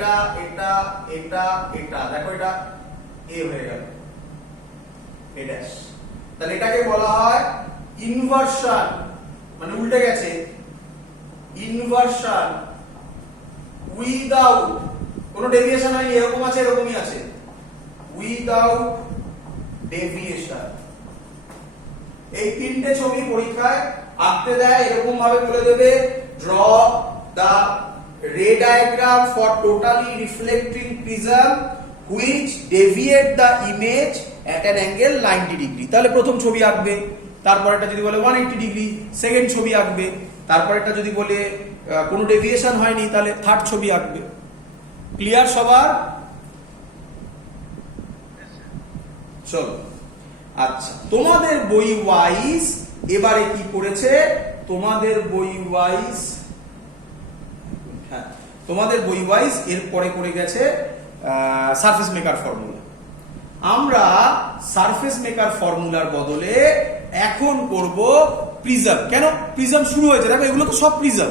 এটা এটা এটা এটা, দেখো এটা এ হয়ে গেল, এ ড্যাশ। তাহলে এটাকে বলা হয় ইনভার্সন, মানে উল্টে গেছে, ইনভার্সন উইদাউট কোনো ডেভিয়েশন হয়নি, এরকম আছে এরকমই আছে, উইদাউট ডেভিয়েশন। এই তিনটে ছবি পরীক্ষায় আঁকতে দেয়, এরকম ভাবে বলে দেবে draw the ray diagram for totally reflecting prism which deviate the image at an angle 90 degree. তাহলে প্রথম ছবি আঁকবে, তারপর এটা যদি বলে 180 ডিগ্রি সেকেন্ড ছবি আঁকবে, তারপর এটা যদি বলে কোনো ডেভিয়েশন হয়নি তাহলে থার্ড ছবি আঁকবে। ক্লিয়ার সবার? চলো আচ্ছা, তোমাদের বই ওয়াইজ এবারে কি করেছে, তোমাদের বই ওয়াইজ, হ্যাঁ তোমাদের বই ওয়াইজ এরপরে করে গেছে সারফেস মেকার ফর্মুলা। আমরা সারফেস মেকার ফর্মুলার বদলে এখন করব প্রিজম। কেন প্রিজম শুরু হয়েছে, দেখো এগুলো তো সব প্রিজম।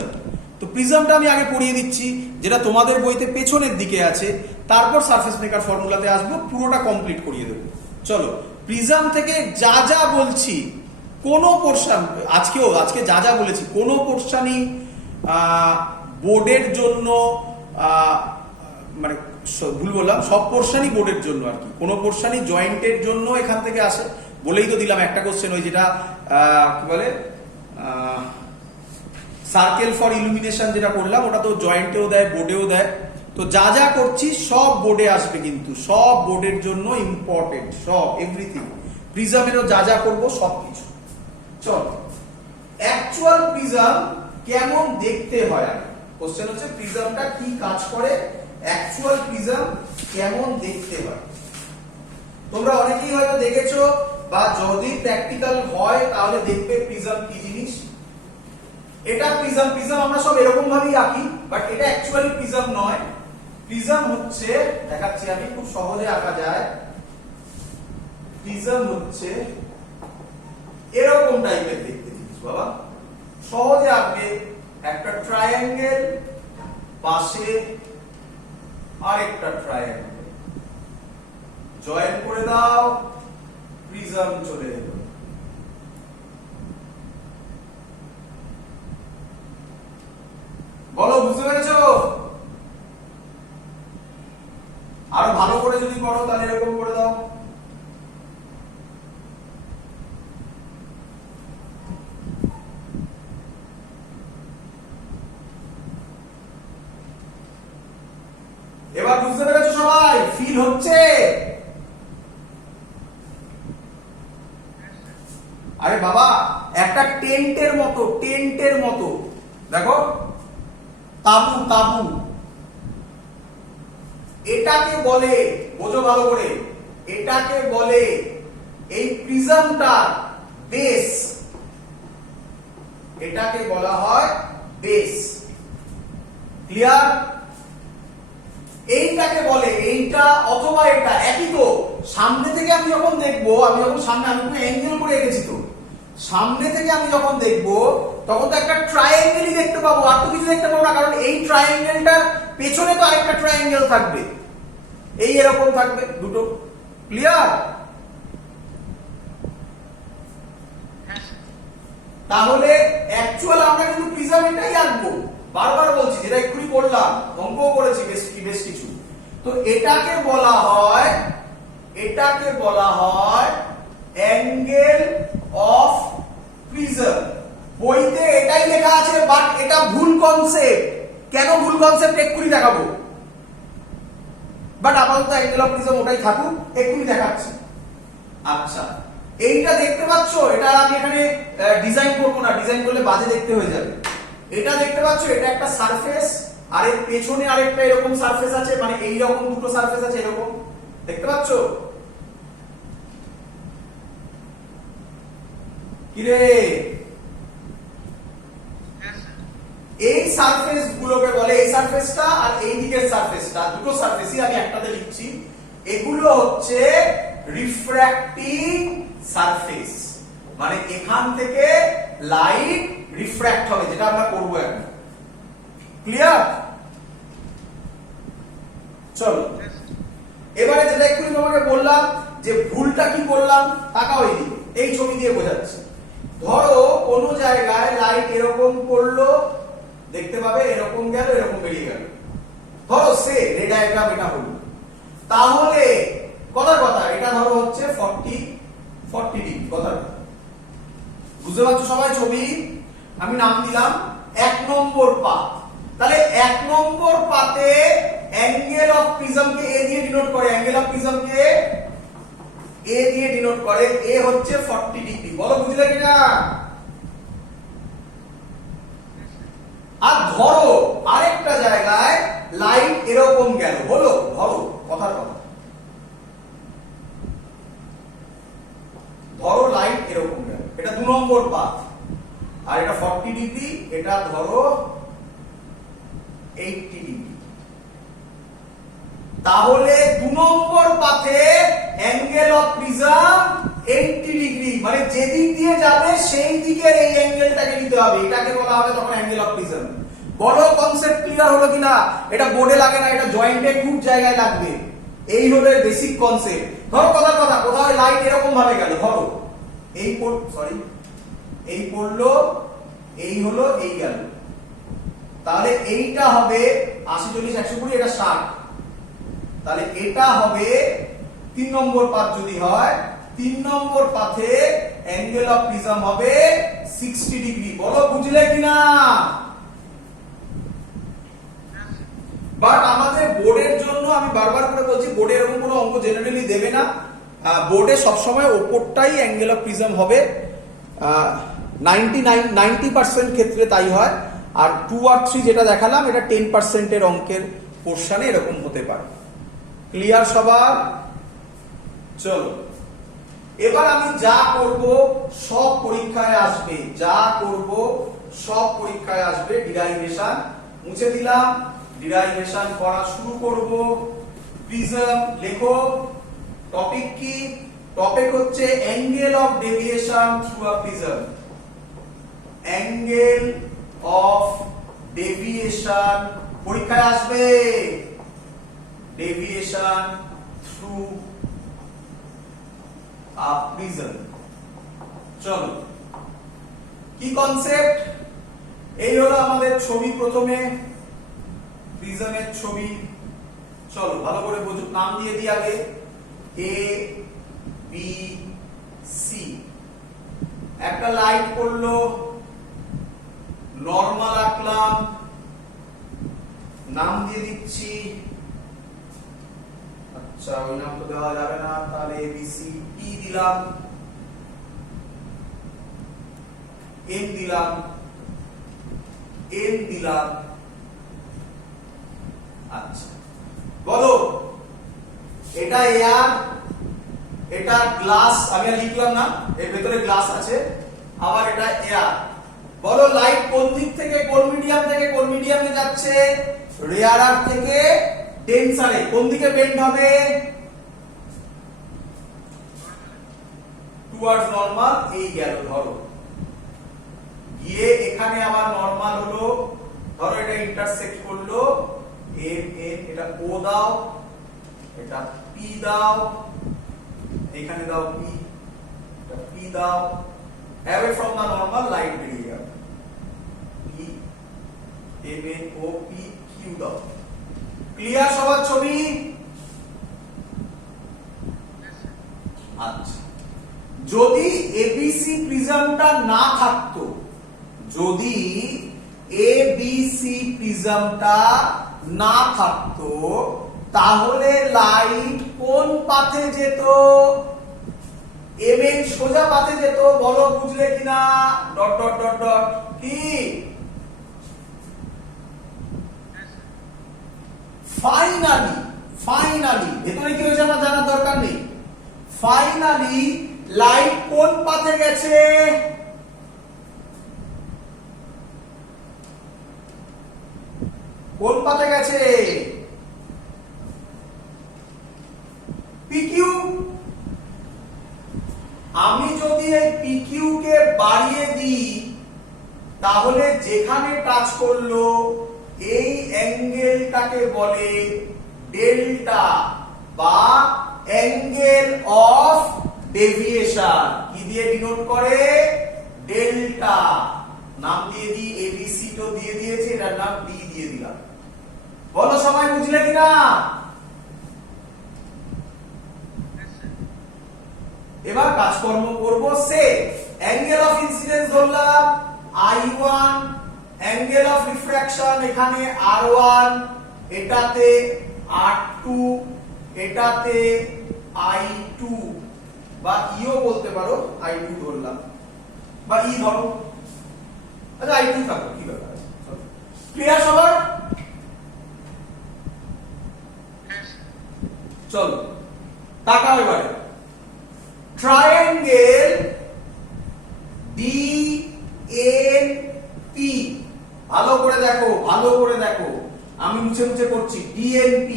তো প্রিজমটা আমি আগে পড়িয়ে দিচ্ছি, যেটা তোমাদের বইতে পেছনের দিকে আছে, তারপর সারফেস মেকার ফর্মুলাতে আসবো, পুরোটা কমপ্লিট করিয়ে দেবো। চলো, প্রিজম থেকে যা যা বলছি, কোনো পোরশন আজকে যা যা বলেছি কোনো পোরশনই বোর্ডের জন্য, মানে ভুল বললাম, সব পোরশনই বোর্ডের জন্য আর কি, কোনো পোরশনই জয়েন্টের জন্য এখান থেকে আসে। বলেই তো দিলাম একটা কোশ্চেন, ওই যেটা কি বলে সার্কেল ফর ইলুমিনেশন যেটা করলাম, ওটা তো জয়েন্টেও দেয় বোর্ডেও দেয়। তো যা যা করছি সব বোর্ডে আসবে, কিন্তু সব বোর্ডের জন্য ইম্পর্টেন্ট, সব এভরিথিং। প্রিজমেরও যা যা করবো সবকিছু। চলো, অ্যাকচুয়াল প্রিজম কেমন দেখতে হয়, কোশ্চেন হচ্ছে প্রিজমটা কি কাজ করে, অ্যাকচুয়াল প্রিজম কেমন দেখতে হয়। তোমরা অনেকেই হয়তো দেখেছো, বা যদি প্র্যাকটিক্যাল হয় তাহলে দেখবে প্রিজম কি জিনিস। এটা প্রিজম, প্রিজম আমরা সব এরকম ভাবেই আঁকি, বাট এটা অ্যাকচুয়ালি প্রিজম নয়। প্রিজম হচ্ছে, দেখাচ্ছি আমি, খুব সহজে আঁকা যায়। প্রিজম হচ্ছে এরকম টাইপের দেখতে জিনিস বাবা, সহজে আঁকবে। একটা ট্রায়াঙ্গেল, পাশে আরেকটা ট্রায়াঙ্গেল, জয়েন করে দাও, প্রিজম চলে এলো। বলো বুঝতে পেরেছো? আরো ভালো করে যদি করো তাহলে এরকম করে দাও। এবার বুঝতে পেরেছো সবাই? ফিল হচ্ছে? আরে বাবা, একটা টেন্টের মতো দেখো, তাবু তাবু, এটাকে বলে, বোঝো ভালো করে, এটাকে বলে এই প্রিজমটা বেস, এটাকে বলা হয় বেস। ক্লিয়ার? এইটাকে বলে, এইটা অথবা এটা একই তো। সামনে থেকে আমি যখন দেখবো, আমি যখন সামনে, আমি কোনো অ্যাঙ্গেল করে রেখেছি তো, সামনে থেকে আমি যখন দেখবো তখন তো একটা ট্রায়াঙ্গেলই দেখতে পাবো, আর তো কিছু দেখতে পাবো না, কারণ এই ট্রায়াঙ্গেলটার পেছনে তো আরেকটা ট্রায়াঙ্গেল থাকবে, এই এরকম থাকবে দুটো। ক্লিয়ার? তাহলে অ্যাকচুয়াল আমরা কিন্তু প্রিজম এটাই আঁকবো, বারবার বলছি, যেটা এক্ষুনি করলাম, অঙ্কও করেছি বেশ কিছু। তো এটাকে বলা হয়, অ্যাঙ্গেল অফ প্রিজম। বইতে এটাই লেখা আছে, বাট এটা ভুল কনসেপ্ট। কেন ভুল কনসেপ্ট এক্ষুনি দেখাবো, বাট আপাতত অ্যাঙ্গেল অফ প্রিজম ওটাই থাকুক, এক্ষুনি দেখাচ্ছি। আচ্ছা, এইটা দেখতে পাচ্ছ, এটা আমি এখানে ডিজাইন করবো না, ডিজাইন করলে বাজে দেখতে হয়ে যাবে। এটা দেখতে পাচ্ছ, এটা একটা সারফেস, আর এর পেছনে আরেকটা এরকম সারফেস আছে, মানে এইরকম দুটো সারফেস আছে, এরকম দেখতে পাচ্ছ? কিরে, এই সারফেস গুলোকে বলে, এই সারফেসটা আর এই দিকের সারফেসটা, দুটো সারফেসই আমি একটাতে লিখছি, এগুলো হচ্ছে রিফ্র্যাক্টিং সারফেস। মানে এখান থেকে লাইট রিফ্র্যাক্ট হবে, যেটা আমরা করবো এখন। ক্লিয়ার? চলো এবারে যেটা এক্ষুনি তোমাকে বললাম যে ভুলটা কি করলাম, তাকাও এইদিকে, এই ছবি দিয়ে বোঝাচ্ছি। ধরো কোন জায়গায় লাইট এরকম পড়লো, দেখতে পাবে এরকম গেল, এরকম বেরিয়ে গেল। ধরো সে রে ডায়াগ্রাম এটা হলো, তাহলে কথার কথা এটা ধরো হচ্ছে 40 ডিগ্রি, কথার কথা বুঝতে পারছো সবাই? ছবি আমি নাম দিলাম 1 নম্বর পাত। তাহলে 1 নম্বর পাতে অ্যাঙ্গেল অফ প্রিজমকে এ দিয়ে ডিনোট করে, অ্যাঙ্গেল অফ প্রিজমকে এ দিয়ে ডিনোট করে, এ হচ্ছে 40 ডিগ্রি। বলো বুঝলে কিনা? আর ধরো আরেকটা জায়গায় লাইট এরকম গেল, হলো, ধরো কথার কথা, ধরো লাইট এরকম গেল, এটা 2 নম্বর পাত, আর এটা 40 ডিগ্রি, এটা ধরো 80 ডিগ্রি। তাহলে 2 নম্বর পাথে অ্যাঙ্গেল অফ প্রিজম 80 ডিগ্রি, মানে যেদিক দিয়ে যাবে সেই দিকের এই অ্যাঙ্গেলটাকে নিতে হবে, এটাকে বলা হবে তখন অ্যাঙ্গেল অফ প্রিজম। বলো কনসেপ্ট ক্লিয়ার হলো কিনা? এটা বোর্ডে লাগে না, এটা জয়েন্টে খুব জায়গায় লাগবে। এই হলো বেসিক কনসেপ্ট। ধরো কথার কথা কোথাও লাইট এরকম ভাবে গেল, ধরো এই এই পড়লো, এই হলো, এই গেল, তাহলে এইটা হবে 80 40 120, এটা 60, তাহলে এটা হবে 3 নম্বর পাত। যদি হয় 3 নম্বর পাথে অ্যাঙ্গেল অফ প্রিজম হবে 60 ডিগ্রি। বলো বুঝলে কিনা? বাট আমাদের বোর্ডের জন্য আমি বারবার করে বলছি, বোর্ডে এরকম কোনো অঙ্ক জেনারেলি দেবে না। বোর্ডে সবসময় ওপরটাই অ্যাঙ্গেল অফ প্রিজম হবে, 90% ক্ষেত্রে তাই হয়। আর 2 আর 3 যেটা দেখালাম এটা 10% এর অঙ্কের পোর্শনে এরকম হতে পারে। ক্লিয়ার সবার? চলো এবার আমি যা করব সব পরীক্ষায় আসবে, যা করব সব পরীক্ষায় আসবে। ডিরাইভেশন মুছে দিলাম, ডিরাইভেশন করা শুরু করব। প্রিজম লেখো, টপিক কি? টপিক হচ্ছে angle of deviation through a prism. Angle of deviation পরীক্ষায় আসবে, ডেভিয়েশন থ্রু আ প্রিজম। চলো কি কনসেপ্ট? এই হলো আমাদের ছবি, প্রথমে প্রিজমের ছবি। চলো ভালো করে বুঝো, নাম দিয়ে দিই আগে, এ বি সি। একটা লাইট পড়লো, নরমাল আঁকলাম, নাম দিয়ে দিচ্ছি, আচ্ছা ওই নাম তো দেওয়া যাবে না, তাহলে এবিসি, পি দিলাম, এন দিলাম, এন দিলাম। আচ্ছা বলো, এটা এয়ার, এটা গ্লাস, আমি আর লিখলাম না, এর ভেতরে গ্লাস আছে, আবার এটা এয়ার। বলো লাইট কোন দিক থেকে, কোন মিডিয়াম থেকে কোন মিডিয়ামে যাচ্ছে? রেয়ারার থেকে ডেন্সারে। কোন দিকে বেন্ড হবে? Towards normal. এই গেল, ধরো গিয়ে এখানে আবার নরমাল হলো, ধরো এটা ইন্টারসেক্ট করলো, এন এন, এটা ও দাও, এটা পি দাও, এখানে দাও পি, এটা পি দাও, away from the normal light বেরিয়ে যাবে, P M N O P Q দাও। ক্লিয়ার সবার ছবি? আচ্ছা যদি এবিসি প্রিজমটা না থাকতো, যদি এবিসি প্রিজমটা না থাকতো, তাহলে লাইট কোন পাথে যেত? এমএন সোজা পাথে যেত। বলো বুঝলে কিনা? ডট ডট ডট ডট কি? ফাইনালি ভেতরে কি হয়েছে আমার জানার দরকার নেই। ফাইনালি লাইট কোন পাথে গেছে? কোন পাথে গেছে? পিকিউ। আমি যদি এই পিকিউ কে বাড়িয়ে দিই, তাহলে যেখানে টাচ করলো এই অ্যাঙ্গেলটাকে বলে ডেল্টা বা অ্যাঙ্গেল অফ ডেভিয়েশন কি দিয়ে ডিনোট করে? ডেল্টা। নাম দিয়ে দিই, এবিসি তো দিয়ে দিয়েছে, এটার নাম ডি দিয়ে দিলাম। বলো সবাই বুঝলে কিনা? এবার কাজকর্ম করব। সে অ্যাঙ্গেল অফ ইনসিডেন্স ধরলাম I1, অ্যাঙ্গেল অফ রিফ্র্যাকশন এখানে R1, এটাতে R2, এটাতে I2 বা ইও বলতে পারো, I2 ধরলাম বা ই ধরো, আচ্ছা I2 থাকো, কি ব্যাপার? ক্লিয়ার সবার? চলো তাকাও এবারে। ট্রায়াঙ্গেল DNP, ভালো করে দেখো, ভালো করে দেখো, আমি মুছে মুছে করছি। DNP,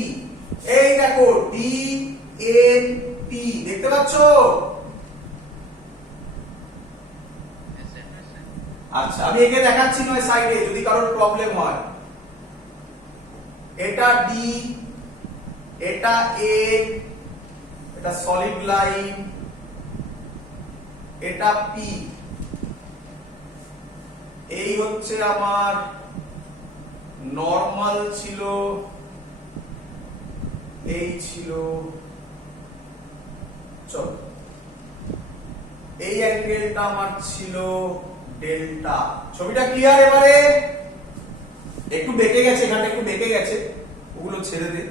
এই দেখো DNP, দেখতে পাচ্ছ? আচ্ছা আমি একে দেখাচ্ছি নয় সাইডে, যদি কারোর প্রবলেম হয়। এটা D, এটা A, এটা সলিড লাইন, এটা P, এই হচ্ছে আমার নরমাল ছিল, এই ছিল, চলো এই অ্যাঙ্গেলটা আমার ছিল ডেল্টা। ছবিটা ক্লিয়ার? এবারে একটু বেঁকে গেছে, এখানে একটু বেঁকে গেছে, ওগুলো ছেড়ে দে।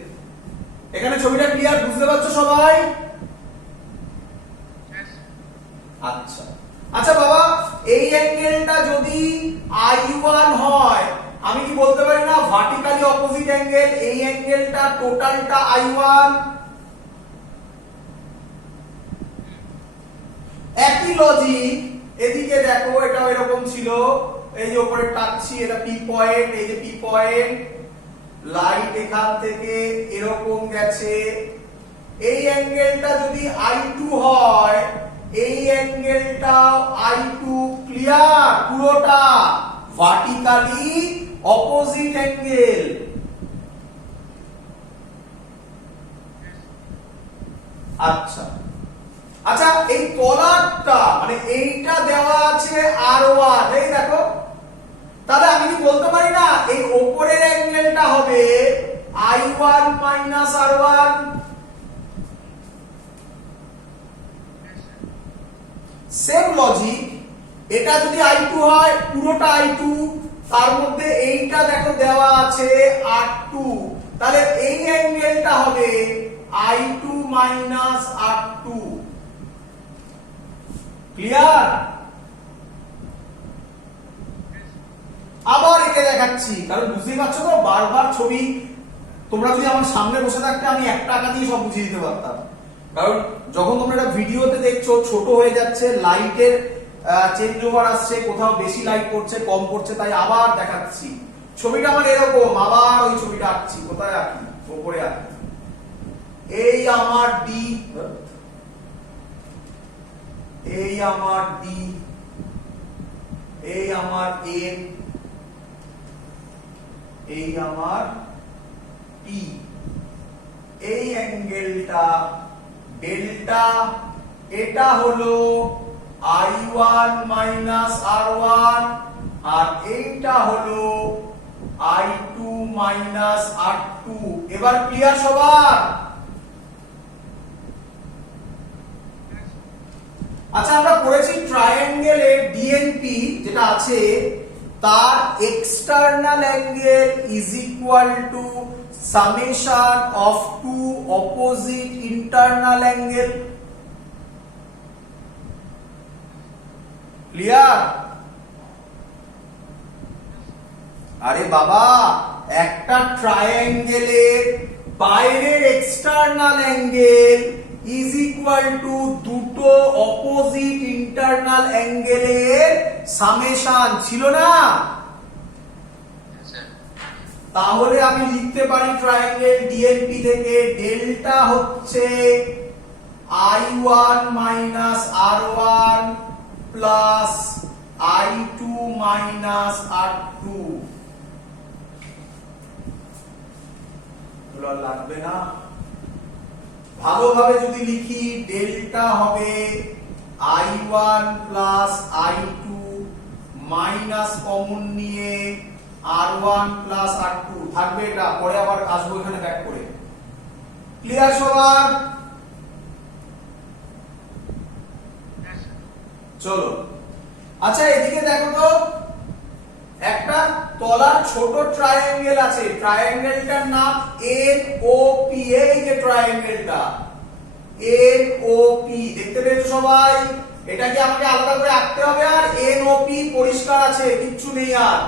এখানে ছবিটা ক্লিয়ার, বুঝতে পারছো সবাই? আচ্ছা আচ্ছা বাবা, এই অ্যাঙ্গেলটা যদি I1 হয়, আমি কি বলতে পারি না ভার্টিক্যালি অপোজিট অ্যাঙ্গেল, এই অ্যাঙ্গেলটা টোটালটা I1। একই লজিক এদিকে দেখো, এটাও এরকম ছিল, এই যে উপরে টাচ্ছি, এটা P পয়েন্ট, এই যে P পয়েন্ট, লাইট এখান থেকে এরকম গেছে, এই অ্যাঙ্গেলটা যদি I2 হয়, এই অ্যাঙ্গেলটা I2, ক্লিয়ার? পুরোটা ভার্টিক্যালি অপোজিট অ্যাঙ্গেল। আচ্ছা আচ্ছা, এই তলাটা মানে এইটা দেওয়া আছে R1, এই দেখো, তাহলে আমি কি বলতে পারি না এই উপরের অ্যাঙ্গেলটা হবে I1 minus R1? Same logic, এটা যদি I2 হয়, পুরোটা I2, তার মধ্যে এইটা দেখো দেওয়া আছে R2, তাহলে এই অ্যাঙ্গেলটা হবে I2 মাইনাস R2। ক্লিয়ার? আবার একে দেখাচ্ছি, কারণ বুঝতেই পারছো তো, বারবার ছবি, তোমরা যদি আমার সামনে বসে থাকতে আমি একটা টাকা দিয়ে সব বুঝিয়ে দিতে পারতাম, কারণ যখন তোমরা এটা ভিডিওতে দেখছো ছোট হয়ে যাচ্ছে, লাইটের চেঞ্জ ওভার আসছে, কোথাও বেশি লাইট পড়ছে, কম পড়ছে, তাই আবার দেখাচ্ছি। ছবিটা আমার এরকম, আবার ওই ছবিটা আঁকছি, কোথায় আঁকি? উপরে আঁকি। এই আমার ডি, এই আমার ডি, এই আমার এন, এই আমার পি, এই অ্যাঙ্গেলটা ডেল্টা, এটা হলো I1 মাইনাস R1, আর এইটা হলো I2 মাইনাস R2। এবার ক্লিয়ার সবার? আচ্ছা আমরা পড়েছি ট্রায়াঙ্গেলের ডিএনপি যেটা আছে, তার external angle is equal to summation of two opposite internal angle. Clear? আরে বাবা, একটা ট্রায়াঙ্গেলের বাইরের external angle is equal to দুটো অপোজিট ইন্টারনাল অ্যাঙ্গেলের সামেশন, ছিল না? তাহলে আমি লিখতে পারি ট্রায়াঙ্গেল ডিএনপি থেকে ডেল্টা হচ্ছে I1 minus R1 plus I2 minus R2। এগুলো আর লাগবে না। ভালোভাবে যদি লিখি ডেল্টা হবে I1 plus I2 minus common নিয়ে R1 প্লাস R2 থাকবে, এটা পরে আবার আসবো এখানে ব্যাক করে। ক্লিয়ার সবার? চলো আচ্ছা এদিকে দেখো তো, একটা তলার ছোট ট্রায়াঙ্গেল আছে, ট্রায়াঙ্গেলটার নাম NOP। এই যে ট্রায়াঙ্গেলটা NOP দেখতে পেয়েছো সবাই? এটা কি আমাকে আলাদা করে আঁকতে হবে? আর NOP পরিষ্কার আছে, কিচ্ছু নেই আর।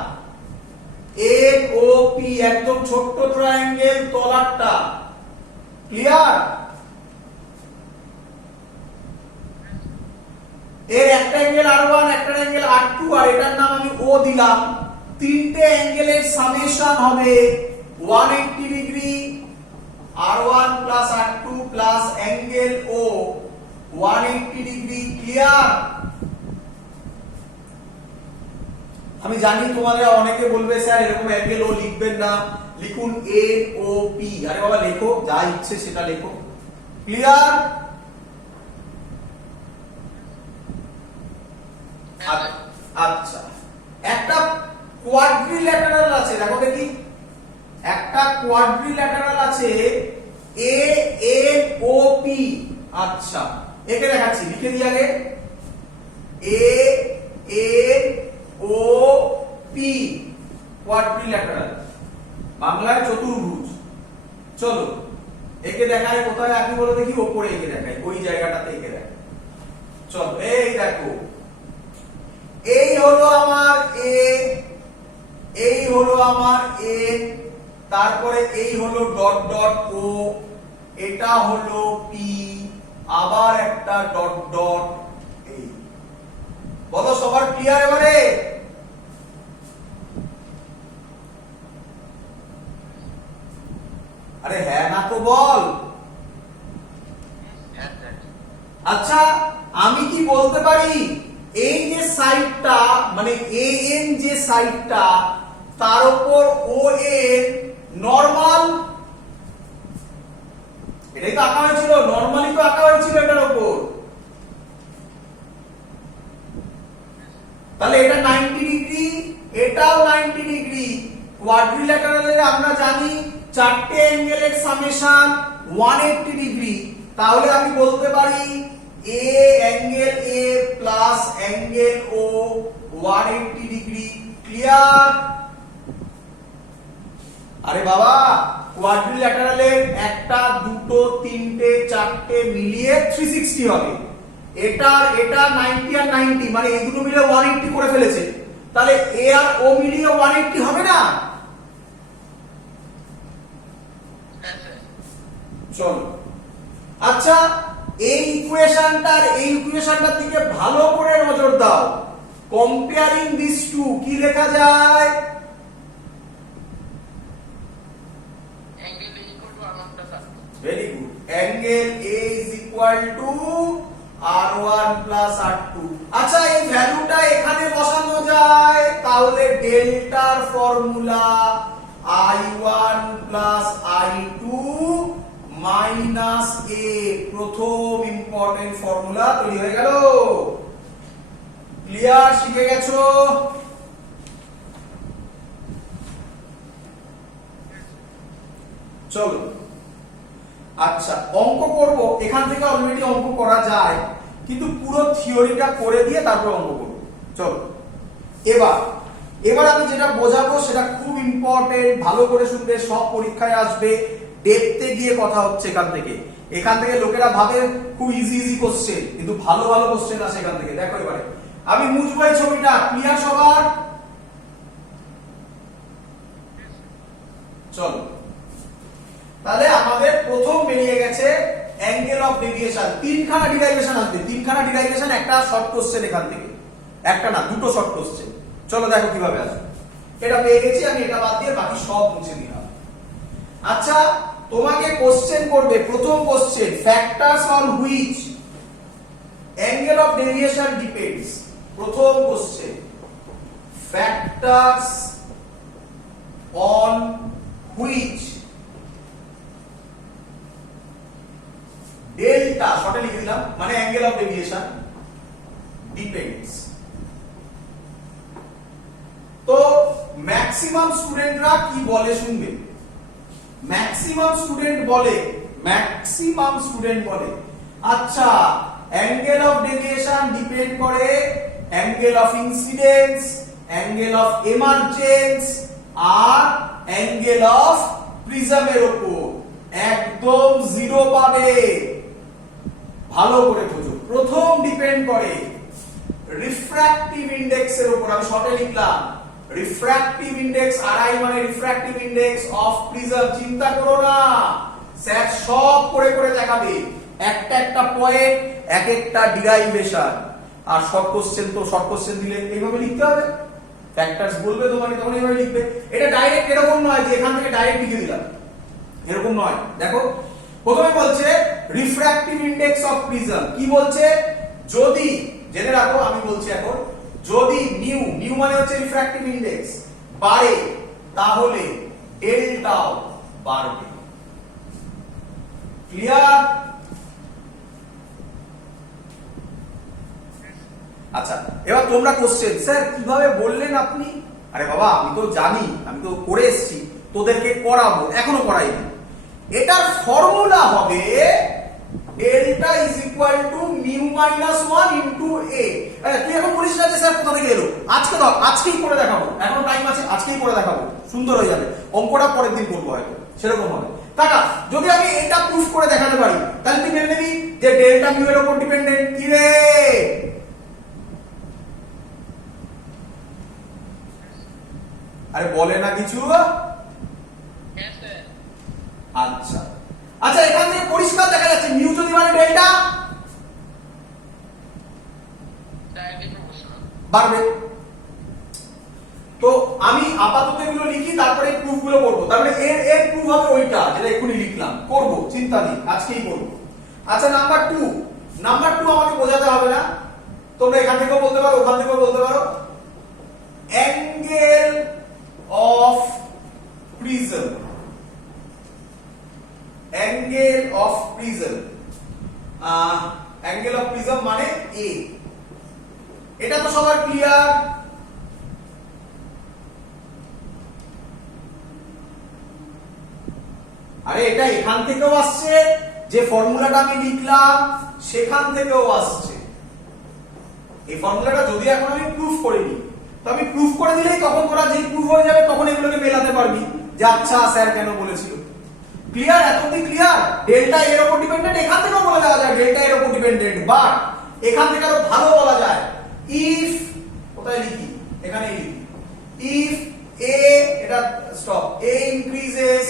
NOP একদম ছোট্ট ট্রায়াঙ্গেল তলারটা। ক্লিয়ার? এর একটা অ্যাঙ্গেল R1 একটা অ্যাঙ্গেল R2 আর এটার নাম আমি O দিলাম। তিনটে অ্যাঙ্গেলের সামেশন হবে 180 degree R1 plus R2 plus angle O 180 degree. Clear? আমি জানি তোমাদের অনেকে বলবে স্যার এরকম অ্যাঙ্গেল ও লিখবেন না, লিখুন NOP। আরে বাবা লেখো, যা ইচ্ছে সেটা লেখো। ক্লিয়ার? আচ্ছা একটা কোয়াড্রিল্যাটারাল আছে, দেখো দেখি একটা কোয়াড্রিল্যাটারাল আছে ANOP। আচ্ছা একে দেখাচ্ছি, লিখে দিই আগে ANOP কোয়াড্রিল্যাটারাল, বাংলায় চতুর্ভুজ। চলো একে দেখাই, কোথায় আঁকি বলো দেখি? ওপরে একে দেখাই, ওই জায়গাটাতে একে দেখাই। চলো এই দেখো, এই হলো আমার A, এই হলো আমার A, তারপরে এই হলো ডট ডট O, এটা হলো P, আবার একটা ডট ডট এই। বলো সবার ক্লিয়ার এবারে? আরে হ্যাঁ না তো বল। আচ্ছা আমি কি বলতে পারি এই যে সাইডটা মানে AN যে সাইডটা তার উপর ON নরমাল, এটাই তো আঁকা হয়েছিল, নরমালি তো আঁকা হয়েছিল এটার উপর। তাহলে এটা 90 ডিগ্রি, এটাও 90 ডিগ্রি। কোয়াড্রিল্যাটারালে আমরা জানি চারটে অ্যাঙ্গেলের সামেশন 180 ডিগ্রি। তাহলে আমি বলতে পারি A angle A plus angle O 180 degree. Clear? আরে বাবা কোয়াড্রিল্যাটারালের একটা দুটো তিনটে চারটে মিলিয়ে 360 হবে। এটা 90 আর 90 মানে এই দুটো মিলে 180 করে ফেলেছে। তাহলে A আর O মিলিয়ে 180 হবে না? চলো আচ্ছা এই ইকুয়েশনটার দিকে ভালো করে নজর দাও। কম্পেয়ারিং দিস টু কি লেখা যায়? Very good, angle A is equal to R1 plus R2। আচ্ছা এই ভ্যালুটা এখানে বসানো যায়, তাহলে ডেল্টার formula I1 plus I2 minus A, প্রথম ইম্পর্টেন্ট ফর্মুলা তৈরি হয়ে গেল। ক্লিয়ার? শিখে গেছো? চলো আচ্ছা অঙ্ক করব, এখান থেকে অলরেডি অঙ্ক করা যায় কিন্তু পুরো থিওরিটা করে দিয়ে তারপর অঙ্ক করব। চলো এবার আমি যেটা বোঝাবো সেটা খুব ইম্পর্টেন্ট, ভালো করে শুনবে, সব পরীক্ষায় আসবে। ডেপথে গিয়ে কথা হচ্ছে এখান থেকে লোকেরা ভাবে খুব ইজি কোশ্চেন, কিন্তু ভালো ভালো কোশ্চেন আসে এখান থেকে। দেখো এবারে আমি মুছবো এই ছবিটা। ক্লিয়ার সবার? চলো তাহলে আমাদের প্রথম বেরিয়ে গেছে অ্যাঙ্গেল অফ ডেভিয়েশন। তিনখানা ডিরাইভেশন আসবে, তিনখানা ডিরাইভেশন, একটা শর্ট কোশ্চেন এখান থেকে, একটা না দুটো শর্ট কোশ্চেন। চলো দেখো কিভাবে আসবে। এটা পেয়ে গেছি আমি, এটা বাদ দিয়ে বাকি সব মুছে দিলাম। আচ্ছা তোমাকে কোশ্চেন করবে, প্রথম question, factors on which angle of deviation depends. প্রথম কোশ্চেন, ফ্যাক্টরস অন হুইচ মানে অ্যাঙ্গেল অফ ডেভিয়েশন ডিপেন্ডস। তো ম্যাক্সিমাম স্টুডেন্টরা কি বলে শুনবে। ম্যাক্সিমাম স্টুডেন্ট বলে আচ্ছা অ্যাঙ্গেল অফ ডেভিয়েশন ডিপেন্ড করে angle of incidence, angle of emergence আর অ্যাঙ্গেল অফ প্রিজমের উপর। একদম জিরো পাবে, ভালো করে বুঝো। প্রথম ডিপেন্ড করে রিফ্র্যাক্টিভ ইনডেক্সের উপর। আমি শর্টে লিখলাম রিফ্র্যাক্টিভ ইনডেক্স, আরআই মানে রিফ্র্যাক্টিভ ইনডেক্স অফ প্রিজম। চিন্তা করো না, স্যার সব করে করে দেখাবে, একটা একটা পয়েন্ট, এক একটা ডিরাইভেশন। আর শর্ট কোশ্চেন দিলে এইভাবে লিখতে হবে, ফ্যাক্টরস বলবে তোমাকে তখন এইভাবে লিখবে। এটা ডাইরেক্ট এরকম নয় যে এখান থেকে ডাইরেক্ট লিখে দিলাম, এরকম নয়। দেখো প্রথমে বলছে রিফ্র্যাক্টিভ ইনডেক্স অফ প্রিজম। কি বলছে? যদি, জেনে রাখো আমি বলছি এখন, যদি নিউ মানে হচ্ছে রিফ্র্যাক্টিভ ইনডেক্স বাড়ে তাহলে ডেল্টাও বাড়বে। ক্লিয়ার? আচ্ছা এবার তোমরা কোশ্চেন, স্যার কিভাবে বললেন আপনি? আরে বাবা আমি তো জানি, আমি তো করে এসেছি, তোদেরকে করাবো, এখনো করাইনি। এটার ফর্মুলা হবে delta is equal to mu minus 1 into A. তুই এখন বলিস না যে স্যার কোথা থেকে এলো, আজকে দাও, আজকেই করে দেখাবো, এখনো টাইম আছে, আজকেই করে দেখাবো, সুন্দর হয়ে যাবে। অঙ্কটা পরের দিন করবো হয়তো, সেরকম হবে। কাকা যদি আমি এটা প্রুফ করে দেখাতে পারি তাহলে তুই মেনে নিবি যে ডেল্টা মিউ এর উপর ডিপেন্ডেন্ট। কি রে? আরে বলে না কিছু? আচ্ছা আচ্ছা, এখান থেকে পরিষ্কার দেখা যাচ্ছে মিউ যদি মানে ডেল্টা বাড়বে। তো আমি আপাতত এগুলো লিখি, তারপরে প্রুফ গুলো করবো। তারপরে এর প্রুফ হবে ওইটা যেটা এখনই লিখলাম, করবো, চিন্তা নেই, আজকেই করবো। আচ্ছা নাম্বার টু আমাকে বোঝাতে হবে না, তোমরা এখান থেকেও বলতে পারো, ওখান থেকেও বলতে পারো। Angle of prism, angle of prism, angle of prism মানে এ। এটা তো সবার ক্লিয়ার? আরে এটা এখান থেকেও আসছে, যে ফর্মুলাটা আমি লিখলাম সেখান থেকেও আসছে। এই ফর্মুলাটা যদি এখন আমি প্রুফ করিনি, তো আমি প্রুফ করে দিলেই তখন তোরা যেই প্রুফ হয়ে যাবে তখন এগুলোকে মেলাতে পারবি যে আচ্ছা স্যার কেন বলেছিল। ক্লিয়ার? এতদিন ক্লিয়ার? ডেল্টা এর উপর ডিপেন্ডেন্ট, এখান থেকেও বলা যাওয়া যায় ডেল্টা এর উপর ডিপেন্ডেন্ট, বাট এখান থেকে আরো ভালো বলা যায় ইফ, কোথায় লিখি, এখানে লিখি, ইফ এ, এটা স্টপ, এ ইনক্রিজেস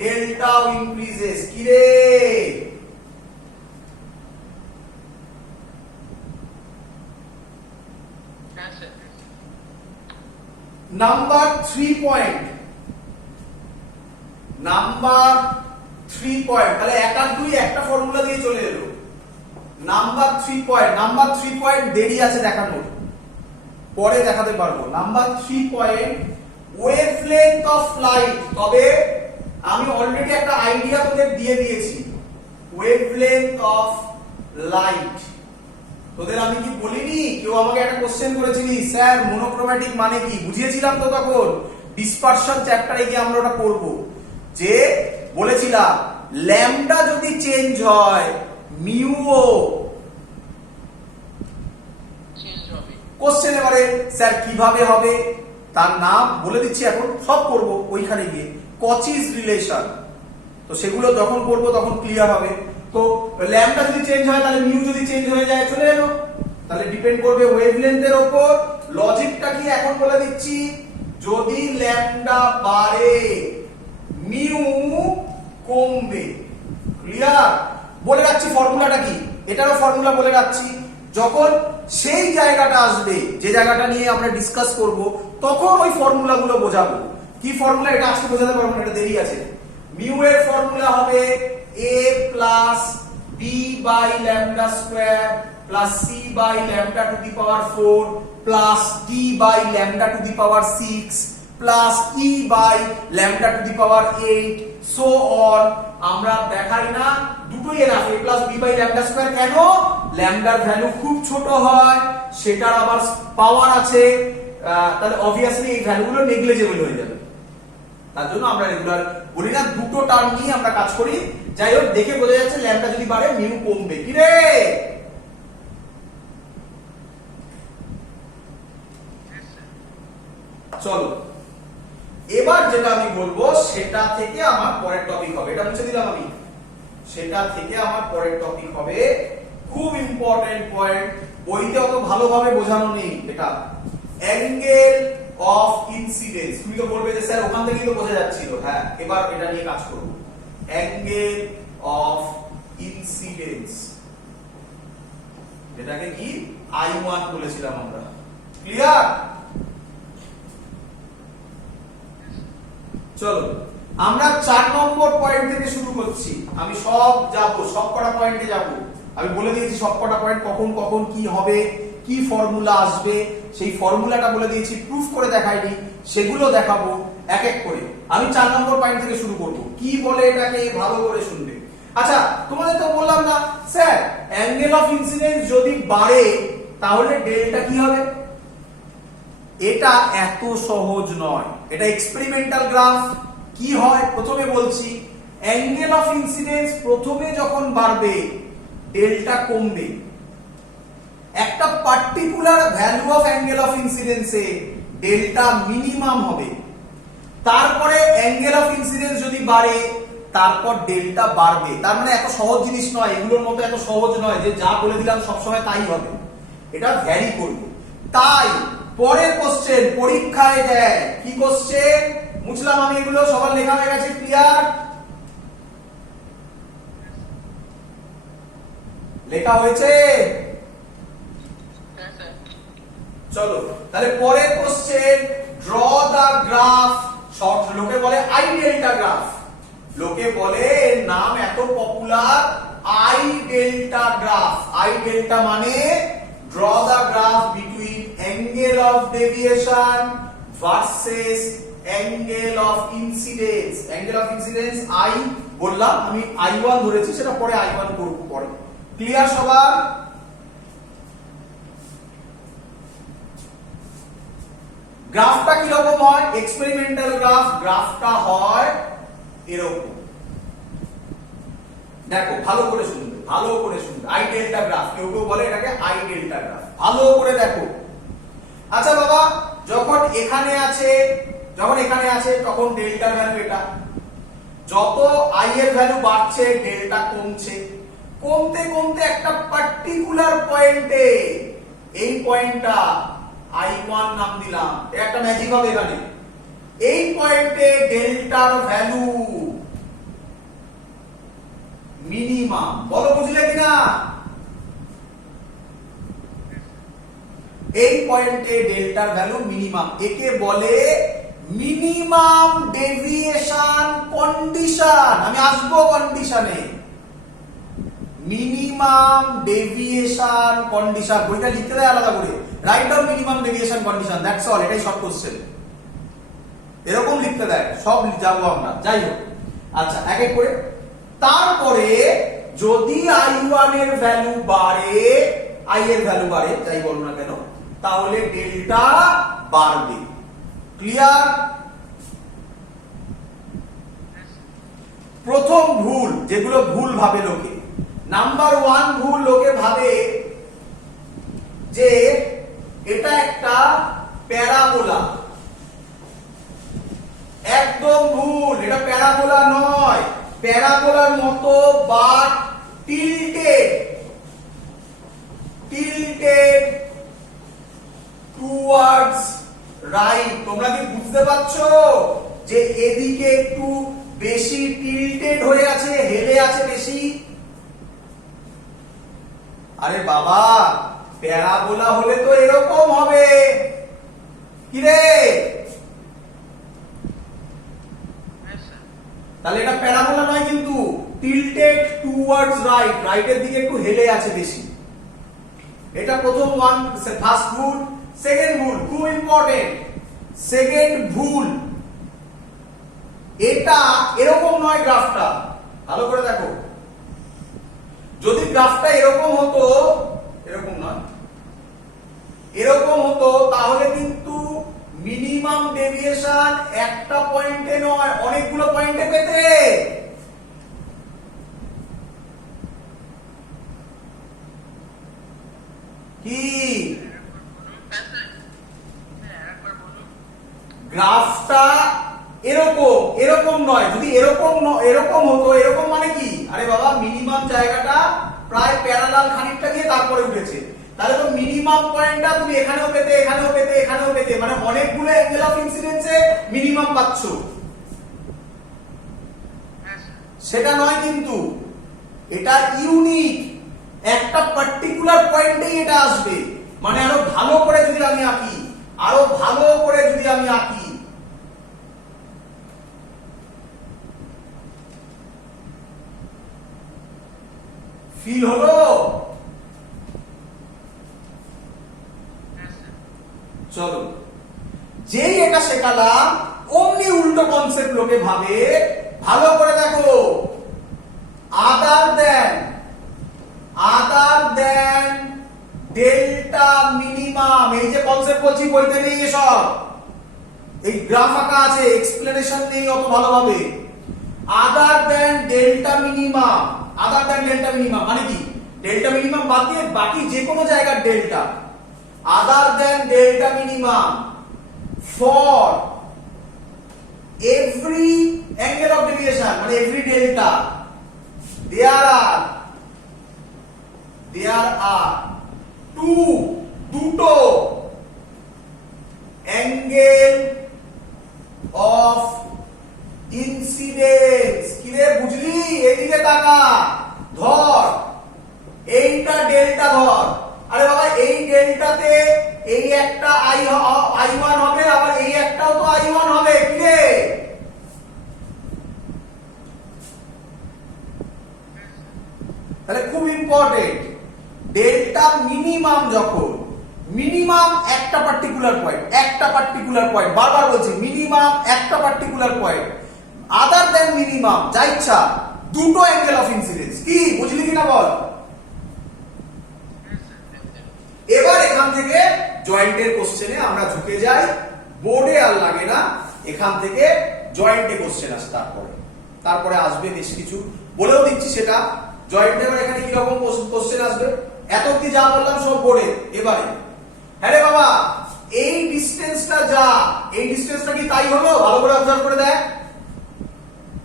ডেল্টাও ইনক্রিজেস। কি রে? নাম্বার 3 পয়েন্ট, তাহলে 1 আর 2 একটা ফর্মুলা দিয়ে চলে এলো। নাম্বার 3 পয়েন্ট দেরি আছে দেখানোর, পরে দেখাতে পারবো। Number 3 point wavelength of light. তবে আমি অলরেডি একটা আইডিয়া তোদের দিয়ে দিয়েছি, ওয়েভলেংথ অফ লাইট। তোদের আমি কি বলিনি? কেউ আমাকে একটা কোশ্চেন করেছিলি, স্যার মনোক্রোম্যাটিক মানে কি? বুঝিয়েছিলাম তো তখন, ডিসপারশন চ্যাপ্টারে গিয়ে আমরা ওটা করব। যে বলেছিলাম ল্যামডা যদি চেঞ্জ হয় মিউও চেঞ্জ হবে। কোশ্চেন এবারে স্যার কিভাবে হবে তার নাম বলে দিচ্ছি, এখন সব করব ওইখানে গিয়ে, কচিস রিলেশন। তো সেগুলো যখন করব তখন ক্লিয়ার হবে। তো ল্যামডা যদি চেঞ্জ হয় তাহলে মিউ যদি চেঞ্জ হয়ে যায় চলে এলো, তাহলে ডিপেন্ড করবে ওয়েভলেন্থের উপর। লজিকটা কি এখন বলে দিচ্ছি, যদি ল্যামডা বাড়ে মিউ কমবে। ক্লিয়ার? বলে রাখছি ফর্মুলাটা কি, এটারও ফর্মুলা বলে রাখছি। যখন সেই জায়গাটা আসবে যে জায়গাটা নিয়ে আমরা ডিসকাস করব, তখন ওই ফর্মুলাগুলো বোঝাবো। কি ফর্মুলা এটা আজকে বোঝাতে পারবো না, এটা দেরি আছে। মিউ এর ফর্মুলা হবে a plus b by lambda square plus c by lambda to the power 4 plus d by lambda to the power 6 plus e by lambda to the power 8 so on. আমরা দেখাই না, দুটোই enough, a plus b by lambda square. কেন? ল্যামডার value খুব ছোট হয়, সেটার আবার পাওয়ার আছে, তাহলে অবভিয়াসলি এই ভ্যালুগুলো নেগলিজেবল হয়ে যাবে। তার জন্য আমরা রেগুলার বলি না, দুটো টার্ম নিয়ে আমরা কাজ করি। যাই হোক, দেখে বোঝা যাচ্ছে ল্যামডা যদি বাড়ে মিউ কমবে। কি রে, চলো এবার যেটা আমি বলবো সেটা থেকে আমার পরের টপিক হবে, এটা মুছে দিলাম আমি, সেটা থেকে আমার পরের টপিক হবে খুব ইম্পর্টেন্ট পয়েন্ট, বইতে অত ভালোভাবে বোঝানো নেই, এটা অ্যাঙ্গেল অফ ইনসিডেন্স। তুমি তো বলবে যে স্যার ওখান থেকেই তো বোঝা যাচ্ছিল। হ্যাঁ, এবার এটা নিয়ে কাজ করব, অ্যাঙ্গেল অফ ইনসিডেন্স, যেটাকে কি I1 বলেছিলাম আমরা। ক্লিয়ার? চলো আমরা 4 নম্বর পয়েন্ট থেকে শুরু করছি। আমি সব কটা পয়েন্টে যাব। আমি বলে দিয়েছি সব কটা পয়েন্ট কখন কখন কি হবে, কি ফর্মুলা আসবে, সেই ফর্মুলাটা বলে দিয়েছি, প্রুফ করে দেখাইনি, সেগুলো দেখাবো এক এক করে। আমি 4 নম্বর পয়েন্ট থেকে শুরু করব। কি বলে এটাকে ভালো করে শুনবে। আচ্ছা, তোমাদের তো বললাম না স্যার অ্যাঙ্গেল অফ ইনসিডেন্স যদি বাড়ে তাহলে ডেল্টা কি হবে? এটা এত সহজ নয়, এটা এক্সপেরিমেন্টাল গ্রাফ। কি হয় প্রথমে বলছি, অ্যাঙ্গেল অফ ইনসিডেন্স প্রথমে যখন বাড়বে ডেল্টা কমবে। একটা particular value of angle of ইনসিডেন্সে ডেল্টা মিনিমাম হবে, তারপরে অ্যাঙ্গেল অফ ইনসিডেন্স যদি বাড়ে তারপর ডেল্টা বাড়বে। তার মানে এত সহজ জিনিস নয়, এগুলোর মতো এত সহজ নয় যে যা বলে দিলাম সবসময় তাই হবে, এটা ভ্যারি করবে। তাই পরের কোশ্চেন পরীক্ষায় দেয় কি কোশ্চেন, মুছলাম আমি, এগুলো সবার লেখা হয়ে গেছে, ক্লিয়ার? লেখা হয়েছে? চলো তাহলে পরের কোশ্চেন, ড্র দা গ্রাফ, শর্ট লোকে বলে আই ডেল্টা গ্রাফ, লোকে বলে এর নাম এত popular I delta graph. I delta মানে draw the graph between angle of deviation versus angle of incidence. Angle of incidence I বললাম, আমি I1 ধরেছি, সেটা পরে I1 করব পরে। ক্লিয়ার সবার? গ্রাফটা কি রকম হয়? Experimental graph. গ্রাফটা হয় এরকম, দেখো ভালো করে শুনবে, ভালো করে শুনবে। আই ডেল্টা গ্রাফ, কেউ কেউ বলে এটাকে আই ডেল্টা গ্রাফ, ভালো করে দেখো। আচ্ছা বাবা, যখন এখানে আছে তখন ডেল্টার ভ্যালু এটা, যত আই এর ভ্যালু বাড়ছে ডেল্টা কমছে, কমতে কমতে একটা পার্টিকুলার পয়েন্টে, এই পয়েন্টটা I1 নাম দিলাম, একটা ম্যাজিক হবে এখানে, এই পয়েন্টে ডেল্টার ভ্যালু মিনিমাম। বলো বুঝলে কিনা? এই পয়েন্টে ডেল্টার ভ্যালু মিনিমাম, একে বলে মিনিমাম ডেভিয়েশন কন্ডিশন। আমি আসবো কন্ডিশনে, মিনিমাম ডেভিয়েশন কন্ডিশন, বইটা লিখতে দেয় আলাদা করে, write down minimum deviation condition, that's all. এটাই শর্ট কোশ্চেন, এরকম লিখতে দেয়, সব যাবো আমরা। যাই হোক, আচ্ছা এক এক করে। তারপরে যদি I1 এর ভ্যালু বাড়ে, I এর ভ্যালু বাড়ে, যাই বলো না কেন, তাহলে ডেল্টা বাড়বে। ক্লিয়ার? প্রথম ভুল, যেগুলো ভুল ভাবে লোকে, নাম্বার 1 ভুল, লোকে ভাবে যে এটা একটা প্যারাবোলা। একদম ভুল, এটা প্যারাবোলা নয়, প্যারাবোলার মতো বাট টিল্টেড টুয়ার্ডস রাইট। তোমরা কি বুঝতে পারছো যে এদিকে একটু বেশি টিল্টেড হয়ে আছে, হেলে আছে বেশি? আরে বাবা, প্যারাবোলা হলে তো এরকম হবে। কি রে, তাহলে এটা প্যারাবোলা নয়, কিন্তু টিল্টেড টুয়ার্ডস রাইট, রাইটের দিকে একটু হেলে আছে বেশি। এটা প্রথম ফার্স্ট ভুল। সেকেন্ড ভুল, খুব ইম্পর্টেন্ট, সেকেন্ড ভুল, এটা এরকম নয় গ্রাফটা, ভালো করে দেখো, যদি গ্রাফটা এরকম হতো, এরকম নয়, এরকম হতো, তাহলে কিন্তু মিনিমাম ডেভিয়েশন একটা পয়েন্টে নয় অনেকগুলো পয়েন্টে পেতে। কি গ্রাফটা এরকম এরকম নয়, যদি এরকম এরকম হতো, এরকম মানে কি, আরে বাবা মিনিমাম জায়গাটা প্রায় প্যারালাল খানিকটা গিয়ে তারপরে উঠেছে, তাহলে তো মিনিমাম পয়েন্টটা তুমি এখানেও পেতে, এখানেও পেতে, এখানেও পেতে, মানে অনেকগুলো অ্যাঙ্গেল অফ ইনসিডেন্সে মিনিমাম পাচ্ছ, সেটা নয় কিন্তু, এটা ইউনিক, একটা পার্টিকুলার পয়েন্টেই এটা আসবে। মানে আরো ভালো করে যদি আমি আঁকি, আরো ভালো করে যদি আমি আঁকি, ফিল হলো? চলো, যেই এটা শেখালাম অমনি উল্টো কনসেপ্ট লোকে ভাবে, ভালো করে দেখো, আদার দেন ডেল্টা মিনিমাম, এই যে কনসেপ্ট বলছি বইতে নেই এসব, এই গ্রাফ আঁকা আছে, এক্সপ্লেনেশন নেই অত ভালোভাবে। আদার দেন ডেল্টা মিনিমাম, আদার দেন ডেল্টা মিনিমাম মানে কি, ডেল্টা মিনিমাম বাদ দিয়ে বাকি যে কোনো জায়গার delta, other than delta minimum for every angle of deviation, মানে এভরি ডেল্টা দেয়ার আর দুটো অ্যাঙ্গেল অফ ইনসিডেন্স। কি রে বুঝলি? এদিকে তাকা, ধর এইটা ডেল্টা ধর, আরে বাবা এই ডেল্টাতে এই একটা i1 হবে, আবার এই একটাও তো i1 হবে, কি রে? তাহলে খুব ইম্পর্টেন্ট, ডেল্টা মিনিমাম যখন, মিনিমাম একটা পার্টিকুলার পয়েন্ট, বারবার বলছি মিনিমাম একটা পার্টিকুলার পয়েন্ট, আদার দেন মিনিমাম যা ইচ্ছা, দুটো অ্যাঙ্গেল অফ ইনসিডেন্স। কি বুঝলি কিনা বল? এবার এখান থেকে জয়েন্টের কোশ্চেনে আমরা ঝুঁকে যাই, বোর্ডে আর লাগে না, এখান থেকে জয়েন্টে কোশ্চেন আসে, তারপরে আসবে বেশ কিছু, বলেও দিচ্ছি সেটা। জয়েন্টে এখানে কি রকম কোশ্চেন আসবে, এত কি যা বললাম সব বোর্ডে। এবারে হ্যাঁ রে বাবা, এই ডিসটেন্সটা যা, এই ডিসটেন্সটা কি তাই হলো? ভালো করে অবজার্ভ করে দেখ,